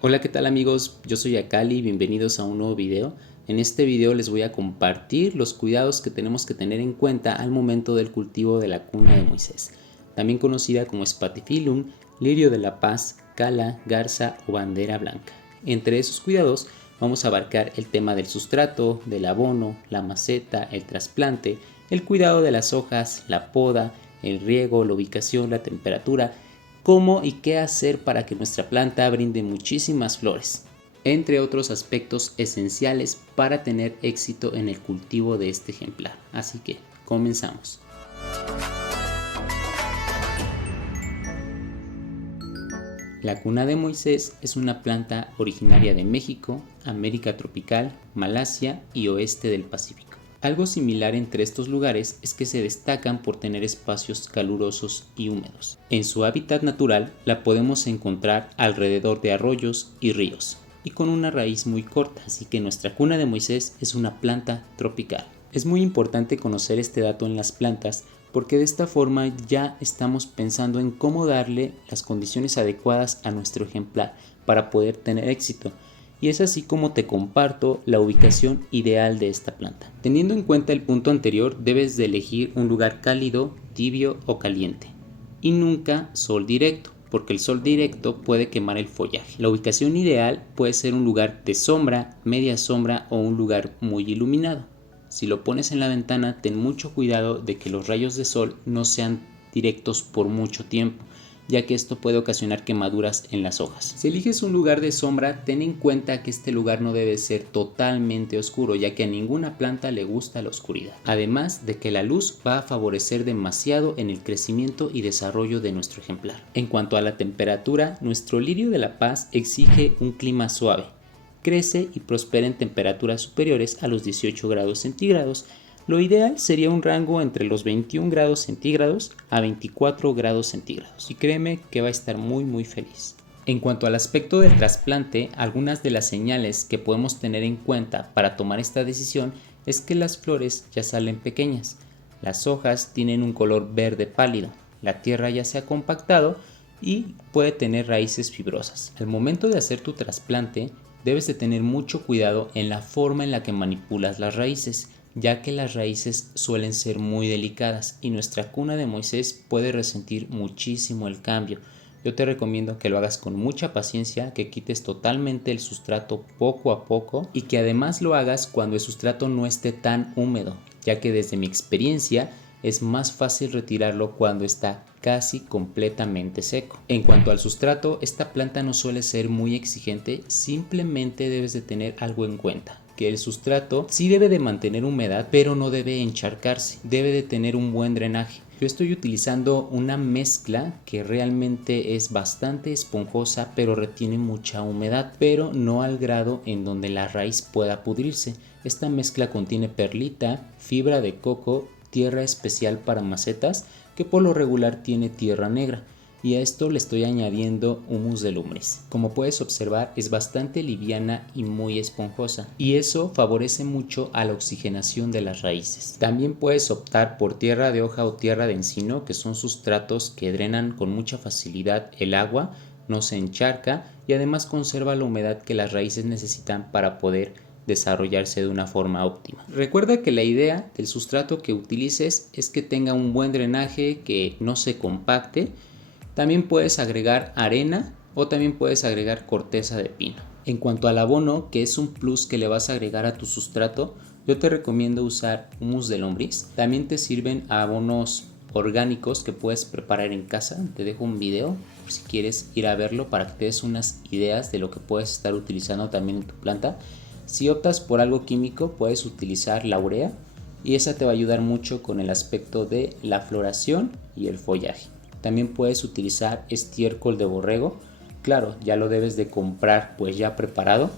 Hola, ¿qué tal amigos? Yo soy Akali, bienvenidos a un nuevo video. En este video les voy a compartir los cuidados que tenemos que tener en cuenta al momento del cultivo de la cuna de Moisés, también conocida como Spathiphyllum, lirio de la paz, cala, garza o bandera blanca. Entre esos cuidados vamos a abarcar el tema del sustrato, del abono, la maceta, el trasplante, el cuidado de las hojas, la poda, el riego, la ubicación, la temperatura, cómo y qué hacer para que nuestra planta brinde muchísimas flores, entre otros aspectos esenciales para tener éxito en el cultivo de este ejemplar. Así que comenzamos. La cuna de Moisés es una planta originaria de México, América tropical, Malasia y oeste del Pacífico. Algo similar entre estos lugares es que se destacan por tener espacios calurosos y húmedos. En su hábitat natural la podemos encontrar alrededor de arroyos y ríos, y con una raíz muy corta, así que nuestra cuna de Moisés es una planta tropical. Es muy importante conocer este dato en las plantas porque de esta forma ya estamos pensando en cómo darle las condiciones adecuadas a nuestro ejemplar para poder tener éxito. Y es así como te comparto la ubicación ideal de esta planta. Teniendo en cuenta el punto anterior, debes de elegir un lugar cálido, tibio o caliente. Y nunca sol directo, porque el sol directo puede quemar el follaje. La ubicación ideal puede ser un lugar de sombra, media sombra o un lugar muy iluminado. Si lo pones en la ventana, ten mucho cuidado de que los rayos de sol no sean directos por mucho tiempo, ya que esto puede ocasionar quemaduras en las hojas. Si eliges un lugar de sombra, ten en cuenta que este lugar no debe ser totalmente oscuro, ya que a ninguna planta le gusta la oscuridad. Además de que la luz va a favorecer demasiado en el crecimiento y desarrollo de nuestro ejemplar. En cuanto a la temperatura, nuestro lirio de la paz exige un clima suave. Crece y prospera en temperaturas superiores a los 18 grados centígrados. Lo ideal sería un rango entre los 21 grados centígrados a 24 grados centígrados. Y créeme que va a estar muy feliz. En cuanto al aspecto del trasplante, algunas de las señales que podemos tener en cuenta para tomar esta decisión es que las flores ya salen pequeñas. Las hojas tienen un color verde pálido. La tierra ya se ha compactado y puede tener raíces fibrosas. Al momento de hacer tu trasplante, debes de tener mucho cuidado en la forma en la que manipulas las raíces, ya que las raíces suelen ser muy delicadas y nuestra cuna de Moisés puede resentir muchísimo el cambio. Yo te recomiendo que lo hagas con mucha paciencia, que quites totalmente el sustrato poco a poco y que además lo hagas cuando el sustrato no esté tan húmedo, ya que desde mi experiencia es más fácil retirarlo cuando está casi completamente seco. En cuanto al sustrato, esta planta no suele ser muy exigente, simplemente debes de tener algo en cuenta, que el sustrato sí debe de mantener humedad, pero no debe encharcarse, debe de tener un buen drenaje. Yo estoy utilizando una mezcla que realmente es bastante esponjosa, pero retiene mucha humedad, pero no al grado en donde la raíz pueda pudrirse. Esta mezcla contiene perlita, fibra de coco, tierra especial para macetas, que por lo regular tiene tierra negra, y a esto le estoy añadiendo humus de lombriz. Como puedes observar, es bastante liviana y muy esponjosa, y eso favorece mucho a la oxigenación de las raíces. También puedes optar por tierra de hoja o tierra de encino, que son sustratos que drenan con mucha facilidad el agua, no se encharca y además conserva la humedad que las raíces necesitan para poder desarrollarse de una forma óptima. Recuerda que la idea del sustrato que utilices es que tenga un buen drenaje, que no se compacte. También puedes agregar arena o también puedes agregar corteza de pino. En cuanto al abono, que es un plus que le vas a agregar a tu sustrato, yo te recomiendo usar humus de lombriz. También te sirven abonos orgánicos que puedes preparar en casa. Te dejo un video por si quieres ir a verlo para que te des unas ideas de lo que puedes estar utilizando también en tu planta. Si optas por algo químico, puedes utilizar la urea y esa te va a ayudar mucho con el aspecto de la floración y el follaje. También puedes utilizar estiércol de borrego. Claro, ya lo debes de comprar pues ya preparado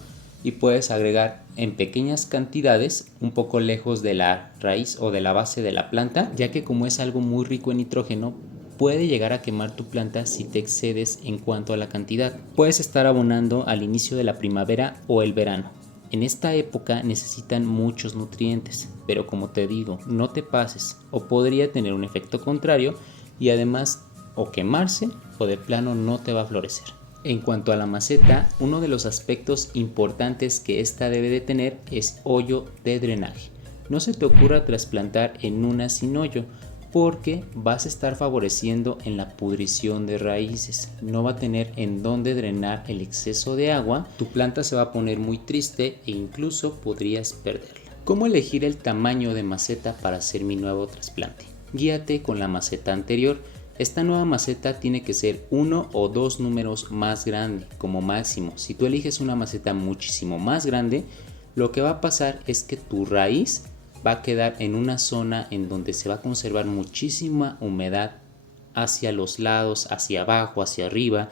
y puedes agregar en pequeñas cantidades un poco lejos de la raíz o de la base de la planta, ya que como es algo muy rico en nitrógeno, puede llegar a quemar tu planta si te excedes en cuanto a la cantidad. Puedes estar abonando al inicio de la primavera o el verano. En esta época necesitan muchos nutrientes, pero como te digo, no te pases o podría tener un efecto contrario y además o quemarse o de plano no te va a florecer. En cuanto a la maceta, uno de los aspectos importantes que esta debe de tener es hoyo de drenaje. No se te ocurra trasplantar en una sin hoyo, porque vas a estar favoreciendo en la pudrición de raíces. No va a tener en dónde drenar el exceso de agua, tu planta se va a poner muy triste e incluso podrías perderla. ¿Cómo elegir el tamaño de maceta para hacer mi nuevo trasplante? Guíate con la maceta anterior. Esta nueva maceta tiene que ser 1 o 2 números más grande como máximo. Si tú eliges una maceta muchísimo más grande, lo que va a pasar es que tu raíz va a quedar en una zona en donde se va a conservar muchísima humedad hacia los lados, hacia abajo, hacia arriba,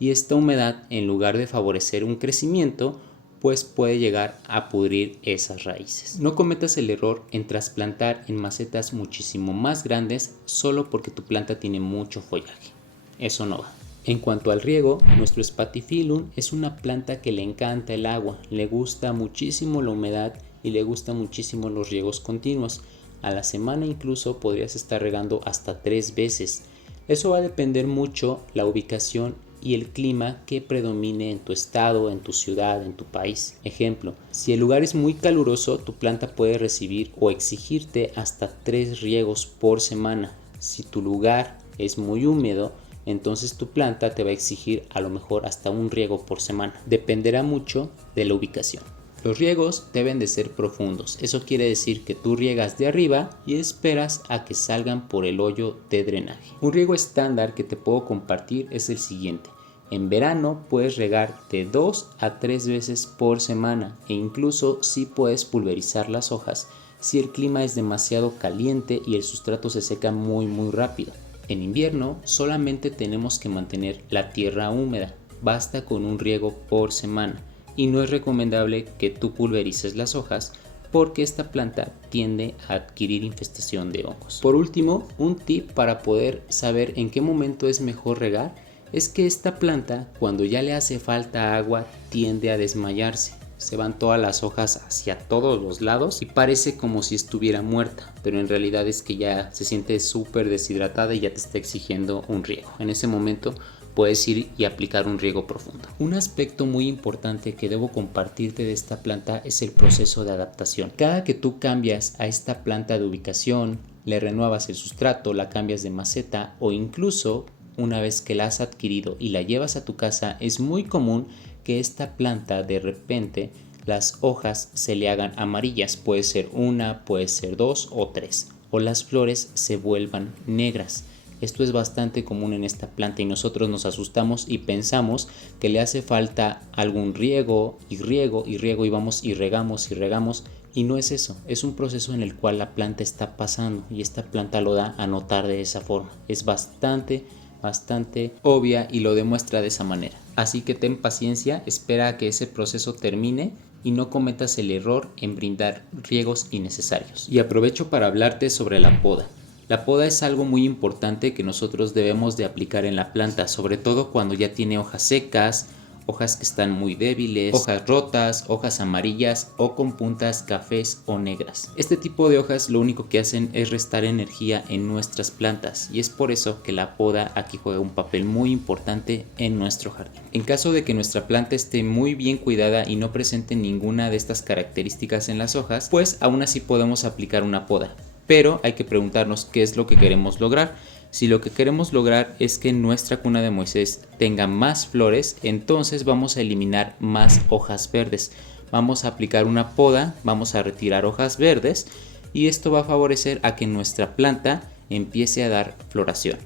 y esta humedad, en lugar de favorecer un crecimiento, pues puede llegar a pudrir esas raíces. No cometas el error en trasplantar en macetas muchísimo más grandes solo porque tu planta tiene mucho follaje. Eso no va. En cuanto al riego, nuestro Spathiphyllum es una planta que le encanta el agua, le gusta muchísimo la humedad y le gustan muchísimo los riegos continuos. A la semana incluso podrías estar regando hasta 3 veces. Eso va a depender mucho la ubicación y el clima que predomine en tu estado, en tu ciudad, en tu país. Ejemplo, si el lugar es muy caluroso, tu planta puede recibir o exigirte hasta 3 riegos por semana. Si tu lugar es muy húmedo, entonces tu planta te va a exigir a lo mejor hasta un riego por semana. Dependerá mucho de la ubicación. Los riegos deben de ser profundos. Eso quiere decir que tú riegas de arriba y esperas a que salgan por el hoyo de drenaje. Un riego estándar que te puedo compartir es el siguiente. En verano puedes regar de 2 a 3 veces por semana e incluso sí puedes pulverizar las hojas si el clima es demasiado caliente y el sustrato se seca muy rápido. En invierno solamente tenemos que mantener la tierra húmeda. Basta con un riego por semana. Y no es recomendable que tú pulverices las hojas porque esta planta tiende a adquirir infestación de hongos. Por último, un tip para poder saber en qué momento es mejor regar es que esta planta, cuando ya le hace falta agua, tiende a desmayarse. Se van todas las hojas hacia todos los lados y parece como si estuviera muerta, pero en realidad es que ya se siente súper deshidratada y ya te está exigiendo un riego. En ese momento puedes ir y aplicar un riego profundo. Un aspecto muy importante que debo compartirte de esta planta es el proceso de adaptación. Cada que tú cambias a esta planta de ubicación, le renuevas el sustrato, la cambias de maceta o incluso una vez que la has adquirido y la llevas a tu casa, es muy común que esta planta de repente las hojas se le hagan amarillas. Puede ser una, puede ser 2 o 3, o las flores se vuelvan negras. Esto es bastante común en esta planta y nosotros nos asustamos y pensamos que le hace falta algún riego y vamos y regamos y no es eso, es un proceso en el cual la planta está pasando y esta planta lo da a notar de esa forma. Es bastante obvia y lo demuestra de esa manera. Así que ten paciencia, espera a que ese proceso termine y no cometas el error en brindar riegos innecesarios. Y aprovecho para hablarte sobre la poda. La poda es algo muy importante que nosotros debemos de aplicar en la planta, sobre todo cuando ya tiene hojas secas, hojas que están muy débiles, hojas rotas, hojas amarillas o con puntas cafés o negras. Este tipo de hojas lo único que hacen es restar energía en nuestras plantas y es por eso que la poda aquí juega un papel muy importante en nuestro jardín. En caso de que nuestra planta esté muy bien cuidada y no presente ninguna de estas características en las hojas, pues aún así podemos aplicar una poda. Pero hay que preguntarnos qué es lo que queremos lograr. Si lo que queremos lograr es que nuestra cuna de Moisés tenga más flores, entonces vamos a eliminar más hojas verdes. Vamos a aplicar una poda, vamos a retirar hojas verdes y esto va a favorecer a que nuestra planta empiece a dar floración.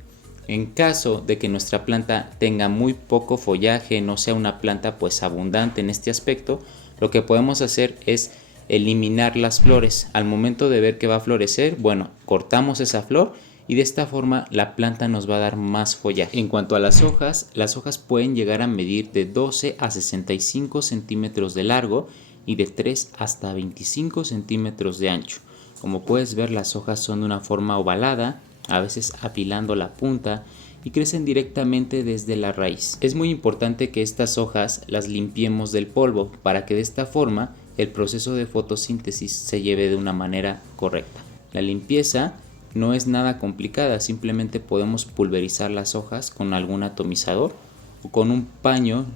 En caso de que nuestra planta tenga muy poco follaje, no sea una planta pues abundante en este aspecto, lo que podemos hacer es eliminar las flores. Al momento de ver que va a florecer, bueno, cortamos esa flor y de esta forma la planta nos va a dar más follaje. En cuanto a las hojas pueden llegar a medir de 12 a 65 centímetros de largo y de 3 hasta 25 centímetros de ancho. Como puedes ver, las hojas son de una forma ovalada, a veces apilando la punta y crecen directamente desde la raíz. Es muy importante que estas hojas las limpiemos del polvo para que de esta forma el proceso de fotosíntesis se lleve de una manera correcta. La limpieza no es nada complicada, simplemente podemos pulverizar las hojas con algún atomizador o con un paño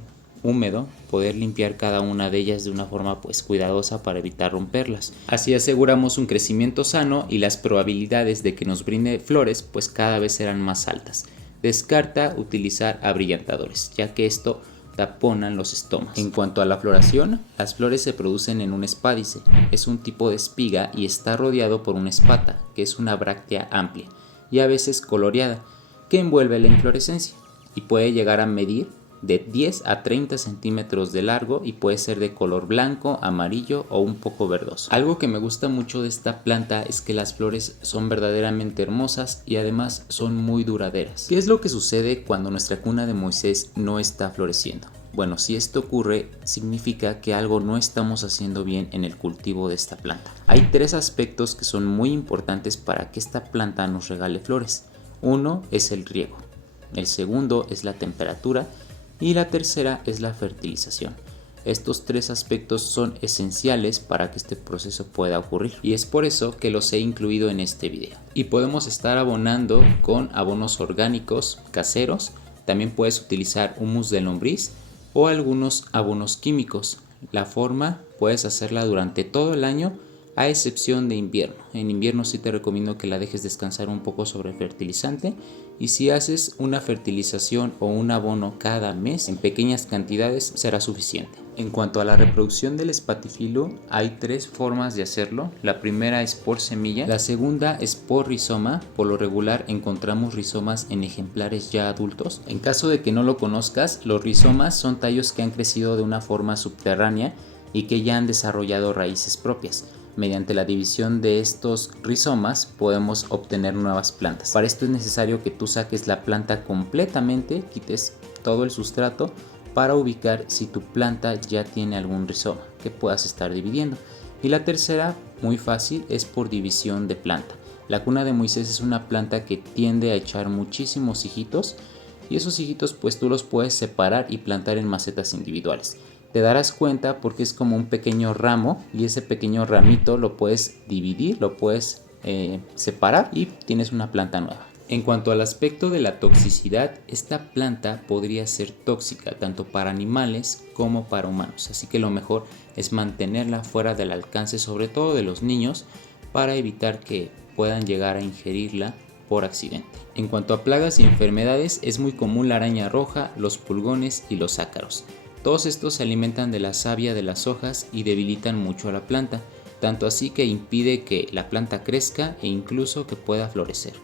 húmedo poder limpiar cada una de ellas de una forma cuidadosa para evitar romperlas. Así aseguramos un crecimiento sano y las probabilidades de que nos brinde flores cada vez serán más altas. Descarta utilizar abrillantadores, ya que esto taponan los estomas. En cuanto a la floración, las flores se producen en un espádice. Es un tipo de espiga y está rodeado por una espata, que es una bráctea amplia y a veces coloreada, que envuelve la inflorescencia y puede llegar a medir de 10 a 30 centímetros de largo y puede ser de color blanco, amarillo o un poco verdoso. Algo que me gusta mucho de esta planta es que las flores son verdaderamente hermosas y además son muy duraderas. ¿Qué es lo que sucede cuando nuestra cuna de Moisés no está floreciendo? Bueno, si esto ocurre, significa que algo no estamos haciendo bien en el cultivo de esta planta. Hay 3 aspectos que son muy importantes para que esta planta nos regale flores. Uno es el riego, el segundo es la temperatura y la tercera es la fertilización. Estos 3 aspectos son esenciales para que este proceso pueda ocurrir y es por eso que los he incluido en este video. Y podemos estar abonando con abonos orgánicos caseros, también puedes utilizar humus de lombriz o algunos abonos químicos. La forma puedes hacerla durante todo el año a excepción de invierno. En invierno sí te recomiendo que la dejes descansar un poco sobre el fertilizante y si haces una fertilización o un abono cada mes en pequeñas cantidades será suficiente. En cuanto a la reproducción del Spathiphyllum, hay 3 formas de hacerlo. La primera es por semilla, la segunda es por rizoma. Por lo regular encontramos rizomas en ejemplares ya adultos. En caso de que no lo conozcas, los rizomas son tallos que han crecido de una forma subterránea y que ya han desarrollado raíces propias. Mediante la división de estos rizomas podemos obtener nuevas plantas. Para esto es necesario que tú saques la planta completamente, quites todo el sustrato para ubicar si tu planta ya tiene algún rizoma que puedas estar dividiendo. Y la tercera, muy fácil, es por división de planta. La cuna de Moisés es una planta que tiende a echar muchísimos hijitos y esos hijitos tú los puedes separar y plantar en macetas individuales. Te darás cuenta porque es como un pequeño ramo y ese pequeño ramito lo puedes dividir, lo puedes separar y tienes una planta nueva. En cuanto al aspecto de la toxicidad, esta planta podría ser tóxica tanto para animales como para humanos, así que lo mejor es mantenerla fuera del alcance, sobre todo de los niños, para evitar que puedan llegar a ingerirla por accidente. En cuanto a plagas y enfermedades, es muy común la araña roja, los pulgones y los ácaros. Todos estos se alimentan de la savia de las hojas y debilitan mucho a la planta, tanto así que impide que la planta crezca e incluso que pueda florecer.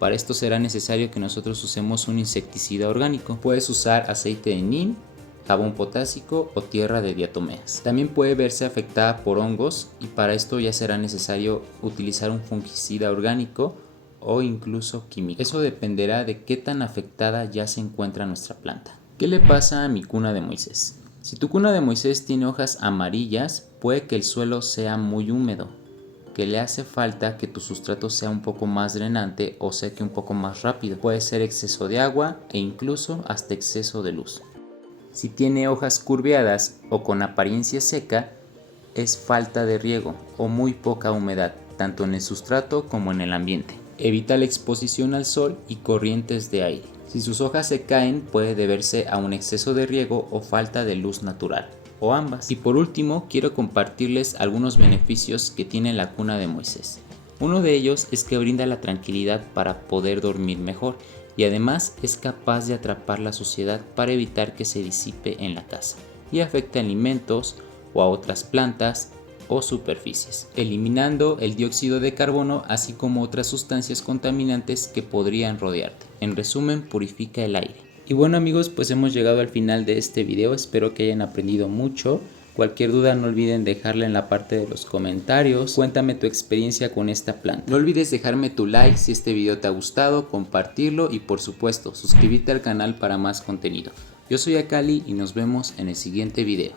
Para esto será necesario que nosotros usemos un insecticida orgánico. Puedes usar aceite de neem, jabón potásico o tierra de diatomeas. También puede verse afectada por hongos y para esto ya será necesario utilizar un fungicida orgánico o incluso químico. Eso dependerá de qué tan afectada ya se encuentra nuestra planta. ¿Qué le pasa a mi cuna de Moisés? Si tu cuna de Moisés tiene hojas amarillas, puede que el suelo sea muy húmedo, que le hace falta que tu sustrato sea un poco más drenante o seque un poco más rápido. Puede ser exceso de agua e incluso hasta exceso de luz. Si tiene hojas curveadas o con apariencia seca, es falta de riego o muy poca humedad, tanto en el sustrato como en el ambiente. Evita la exposición al sol y corrientes de aire. Si sus hojas se caen, puede deberse a un exceso de riego o falta de luz natural, o ambas. Y por último, quiero compartirles algunos beneficios que tiene la cuna de Moisés. Uno de ellos es que brinda la tranquilidad para poder dormir mejor y además es capaz de atrapar la suciedad para evitar que se disipe en la casa y afecte a alimentos o a otras plantas o superficies, eliminando el dióxido de carbono así como otras sustancias contaminantes que podrían rodearte. En resumen, purifica el aire. Y bueno amigos, pues hemos llegado al final de este video, espero que hayan aprendido mucho. Cualquier duda no olviden dejarla en la parte de los comentarios, cuéntame tu experiencia con esta planta. No olvides dejarme tu like si este video te ha gustado, compartirlo y por supuesto suscribirte al canal para más contenido. Yo soy Akali y nos vemos en el siguiente video.